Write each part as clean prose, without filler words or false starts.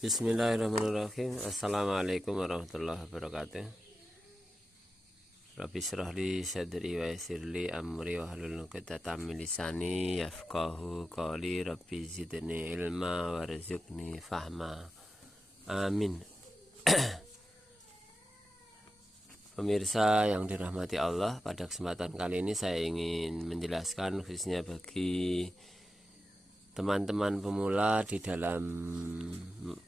Bismillahirrahmanirrahim. Assalamualaikum warahmatullahi wabarakatuh. Rabbi shrah li sadri wa yassir li amri wahlul 'uqdatam min lisani yafqahu qawli. Rabbi zidni ilma warzuqni fahma. Amin. Pemirsa yang dirahmati Allah, pada kesempatan kali ini saya ingin menjelaskan khususnya bagi teman-teman pemula di dalam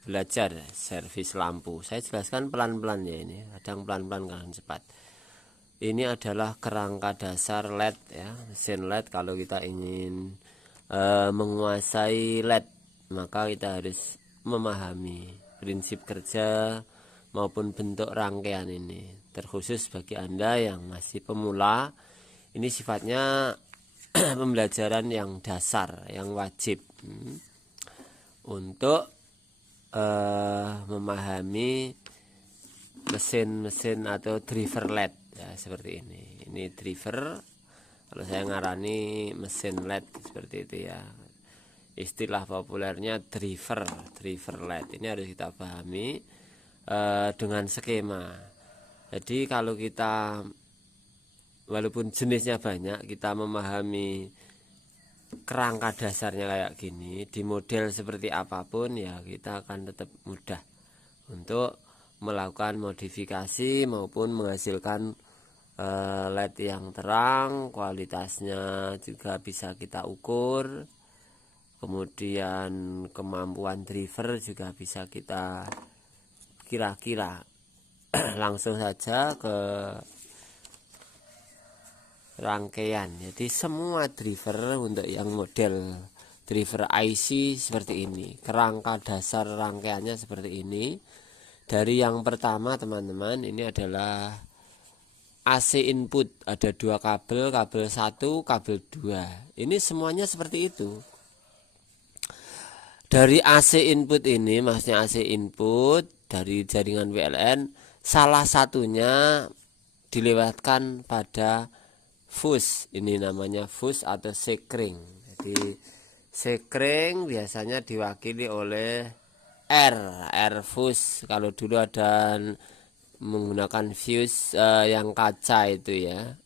belajar servis lampu. Saya jelaskan pelan-pelan ya, ini kadang pelan-pelan kadang cepat. Ini adalah kerangka dasar LED ya, mesin LED. Kalau kita ingin menguasai LED, maka kita harus memahami prinsip kerja maupun bentuk rangkaian ini. Terkhusus bagi Anda yang masih pemula, ini sifatnya pembelajaran yang dasar, yang wajib untuk memahami mesin-mesin atau driver LED ya, seperti ini. Ini driver, kalau saya ngarani mesin LED seperti itu ya. Istilah populernya driver LED. Ini harus kita pahami dengan skema. Jadi kalau kita walaupun jenisnya banyak, kita memahami kerangka dasarnya kayak gini, di model seperti apapun ya kita akan tetap mudah untuk melakukan modifikasi maupun menghasilkan LED yang terang. Kualitasnya juga bisa kita ukur, kemudian kemampuan driver juga bisa kita kira-kira. Langsung saja ke rangkaian. Jadi semua driver untuk yang model driver IC seperti ini, kerangka dasar rangkaiannya seperti ini. Dari yang pertama teman-teman, ini adalah AC input, ada dua kabel, kabel 1, kabel 2. Ini semuanya seperti itu. Dari AC input ini, maksudnya AC input dari jaringan PLN, salah satunya dilewatkan pada fuse. Ini namanya fuse atau sekring. Jadi sekring biasanya diwakili oleh R fuse. Kalau dulu ada menggunakan fuse yang kaca itu ya.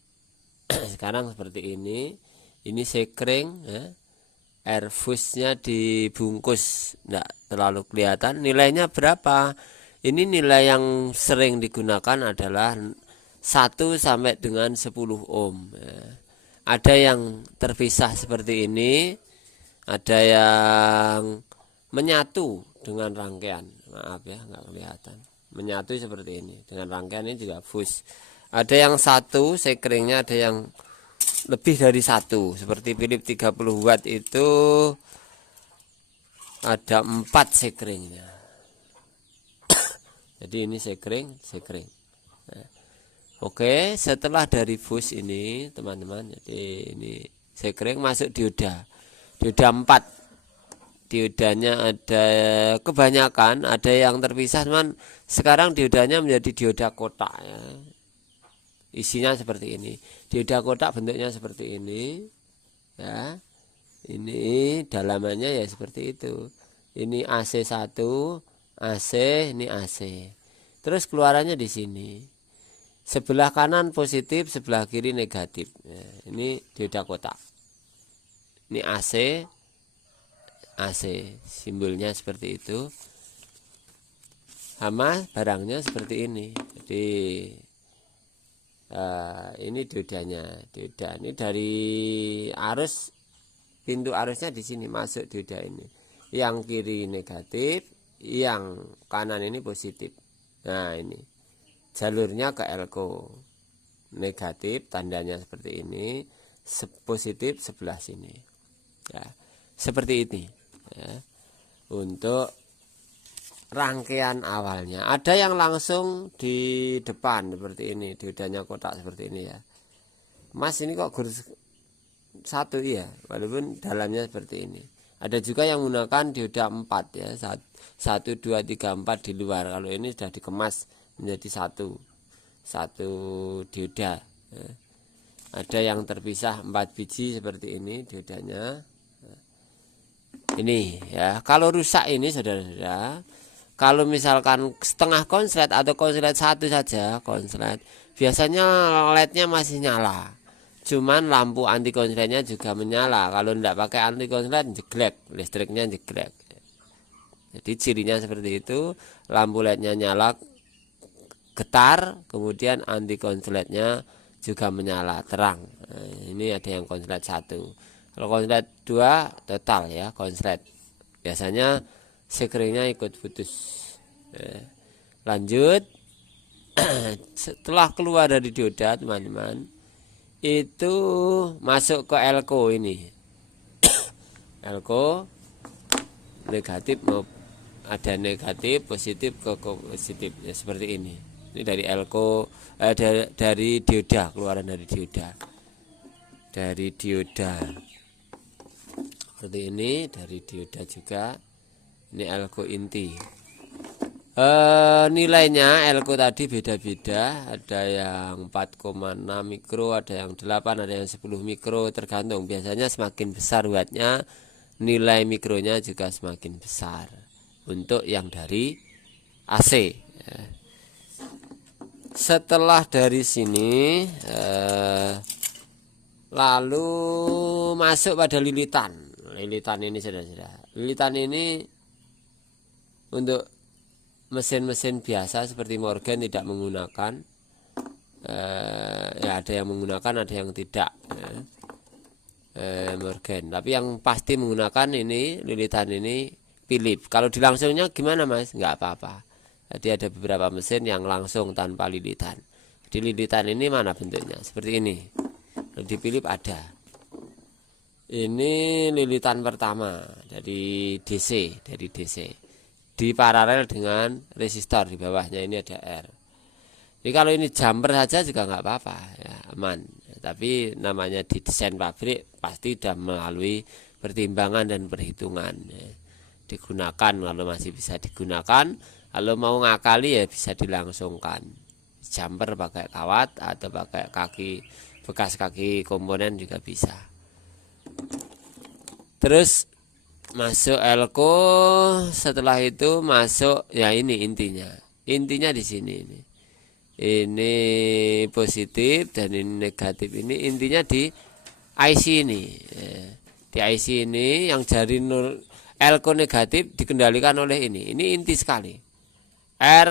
Sekarang seperti ini. Ini sekring ya. R fuse-nya dibungkus, enggak terlalu kelihatan. Nilainya berapa? Ini nilai yang sering digunakan adalah 1 sampai dengan 10 ohm. Ada yang terpisah seperti ini, ada yang menyatu dengan rangkaian. Maaf ya, nggak kelihatan. Menyatu seperti ini dengan rangkaian, ini juga fuse. Ada yang satu sekringnya, ada yang lebih dari satu. Seperti Philips 30 watt itu ada 4 sekringnya. Jadi ini sekring. Nah, oke, setelah dari fuse ini teman-teman, jadi ini sekring masuk dioda 4. Diodanya ada kebanyakan, ada yang terpisah teman. Sekarang diodanya menjadi dioda kotak ya. Isinya seperti ini. Dioda kotak bentuknya seperti ini ya. Ini dalamannya ya seperti itu. Ini AC1, AC, ini AC. Terus keluarannya di sini. Sebelah kanan positif, sebelah kiri negatif. Ya, ini dioda kotak. Ini AC, simbolnya seperti itu. Sama barangnya seperti ini. Jadi ini diodanya. Dioda ini dari arus, pintu arusnya di sini masuk dioda ini. Yang kiri negatif, yang kanan ini positif. Nah ini jalurnya ke elko. Negatif tandanya seperti ini, positif sebelah sini ya, seperti ini ya. Untuk rangkaian awalnya ada yang langsung di depan seperti ini, diodanya kotak seperti ini ya. Mas ini kok satu ya, walaupun dalamnya seperti ini. Ada juga yang menggunakan dioda 4 ya, 1, 2, 3, 4 di luar. Kalau ini sudah dikemas menjadi satu dioda ya. Ada yang terpisah 4 biji seperti ini diodanya. Ini ya, kalau rusak ini saudara-saudara, Kalau misalkan setengah konslet atau konslet satu saja konslet, biasanya lednya masih nyala. Cuman lampu anti konsletnya juga menyala. Kalau tidak pakai anti konslet jeglek, listriknya jeglek. Jadi cirinya seperti itu, lampu lednya nyala getar, kemudian anti konsletnya juga menyala terang. Nah, ini ada yang konslet satu. Kalau konslet dua total ya konslet. Biasanya sekringnya ikut putus. Lanjut. Setelah keluar dari dioda teman-teman, itu masuk ke elko ini. Elko negatif, ada negatif, positif ke positif ya, seperti ini. Ini dari elko, dari dioda, keluaran dari dioda. Dari dioda. Seperti ini dari dioda juga. Ini elko inti. Nilainya elko tadi beda-beda, ada yang 4,6 mikro, ada yang 8, ada yang 10 mikro, tergantung. Biasanya semakin besar wattnya, nilai mikronya juga semakin besar untuk yang dari AC. Setelah dari sini lalu masuk pada lilitan. Lilitan ini saudara-saudara. Lilitan ini untuk mesin-mesin biasa seperti Morgan tidak menggunakan. Ya ada yang menggunakan, ada yang tidak. Morgan. Tapi yang pasti menggunakan ini lilitan ini Philips. Kalau dilangsungnya gimana mas? Nggak apa-apa. Jadi ada beberapa mesin yang langsung tanpa lilitan. Jadi lilitan ini mana bentuknya? Seperti ini. Di Philips ada. Ini lilitan pertama dari DC, di paralel dengan resistor, di bawahnya ini ada R. Jadi kalau ini jumper saja juga nggak apa-apa ya, aman. Tapi namanya didesain pabrik pasti sudah melalui pertimbangan dan perhitungan ya. Digunakan kalau masih bisa digunakan, kalau mau ngakali ya bisa dilangsungkan. Jumper pakai kawat atau pakai kaki, bekas kaki komponen juga bisa. Terus masuk elko, setelah itu masuk ya ini intinya di sini ini positif dan ini negatif. Ini intinya di IC ini di IC ini yang jari elko negatif dikendalikan oleh ini inti sekali. R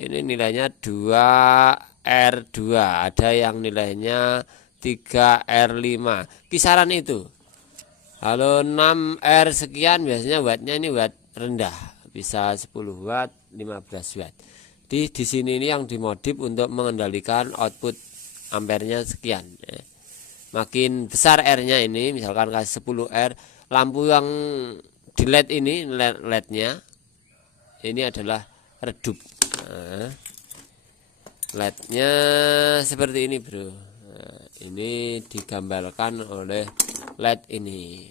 ini nilainya 2R2, ada yang nilainya 3R5, kisaran itu. Kalau 6R sekian biasanya wattnya ini watt rendah, bisa 10 watt, 15 watt. Di sini ini yang dimodif untuk mengendalikan output ampernya sekian. Makin besar R-nya ini, misalkan kasih 10R, lampu yang di LED ini, LED-nya ini adalah redup. Nah, LED-nya seperti ini bro. Nah, ini digambarkan oleh LED ini.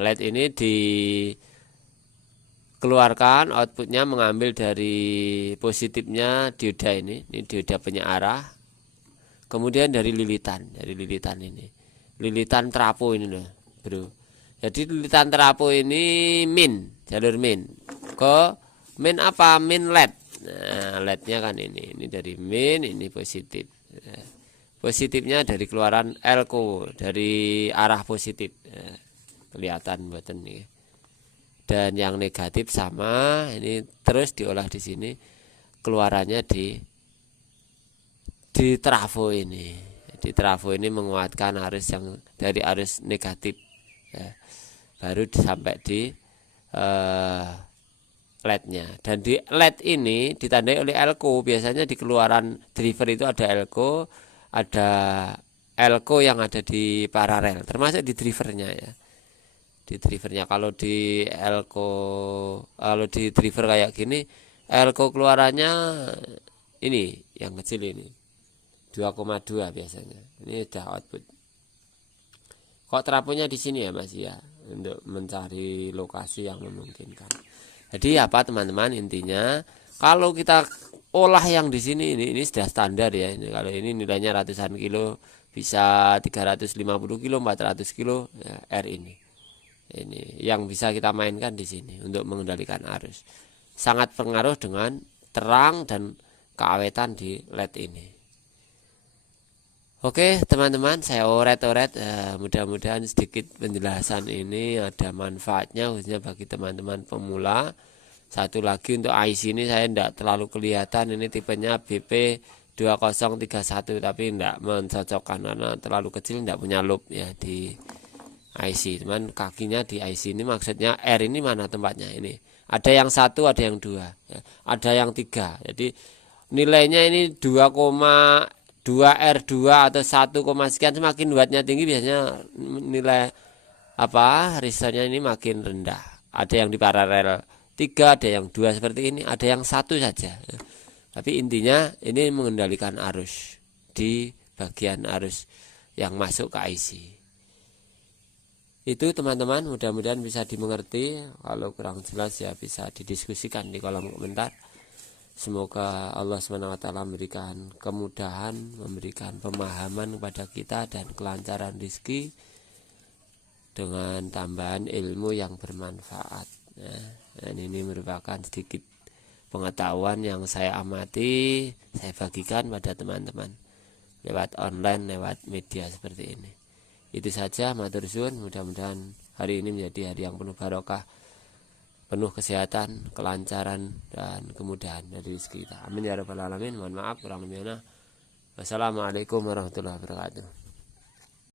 LED ini dikeluarkan, outputnya mengambil dari positifnya dioda ini dioda penyearah, kemudian dari lilitan ini, lilitan trapo ini loh bro. Jadi lilitan trapo ini jalur min ke min apa, min LED. Nah, LED-nya kan ini dari min, ini positif. Positifnya dari keluaran elko, dari arah positif. Kelihatan buatan nih. Dan yang negatif sama, ini terus diolah di sini, keluarannya di trafo ini. Di trafo ini menguatkan arus yang dari arus negatif. Baru sampai di LED-nya. Dan di LED ini ditandai oleh elko. Biasanya di keluaran driver itu ada elko, yang ada di paralel, termasuk di drivernya ya. Di drivernya kalau di elko, kalau di driver kayak gini, elko keluarannya ini yang kecil ini 2,2 biasanya. Ini udah output. Kok trafonya di sini ya Mas ya, untuk mencari lokasi yang memungkinkan. Jadi apa teman-teman, intinya kalau kita olah yang di sini ini sudah standar ya. Ini kalau ini nilainya ratusan kilo, bisa 350 kilo, 400 kilo ya, R ini. Ini yang bisa kita mainkan di sini untuk mengendalikan arus. Sangat pengaruh dengan terang dan keawetan di LED ini. Oke teman-teman, saya oret-oret, mudah-mudahan sedikit penjelasan ini ada manfaatnya khususnya bagi teman-teman pemula. Satu lagi untuk IC ini saya tidak terlalu kelihatan, ini tipenya BP2031 tapi tidak mencocokkan karena terlalu kecil, tidak punya loop ya di IC. Cuman kakinya di IC ini maksudnya R ini mana tempatnya ini. Ada yang 1, ada yang 2 ya. Ada yang 3. Jadi nilainya ini 2,2 R2 atau 1, sekian. Semakin wattnya tinggi biasanya nilai resistornya ini makin rendah. Ada yang di paralel 3, ada yang 2 seperti ini, ada yang 1 saja. Tapi intinya ini mengendalikan arus di bagian arus yang masuk ke IC. Itu teman-teman, mudah-mudahan bisa dimengerti. Kalau kurang jelas ya bisa didiskusikan di kolom komentar. Semoga Allah SWT memberikan kemudahan, memberikan pemahaman kepada kita dan kelancaran rezeki dengan tambahan ilmu yang bermanfaat. Dan ini merupakan sedikit pengetahuan yang saya amati, saya bagikan pada teman-teman lewat online, lewat media seperti ini. Itu saja, matur suwun. Mudah-mudahan hari ini menjadi hari yang penuh barokah, penuh kesehatan, kelancaran dan kemudahan dari rezeki kita. Amin ya rabbal alamin. Mohon maaf kurang lebihnya. Wassalamualaikum warahmatullahi wabarakatuh.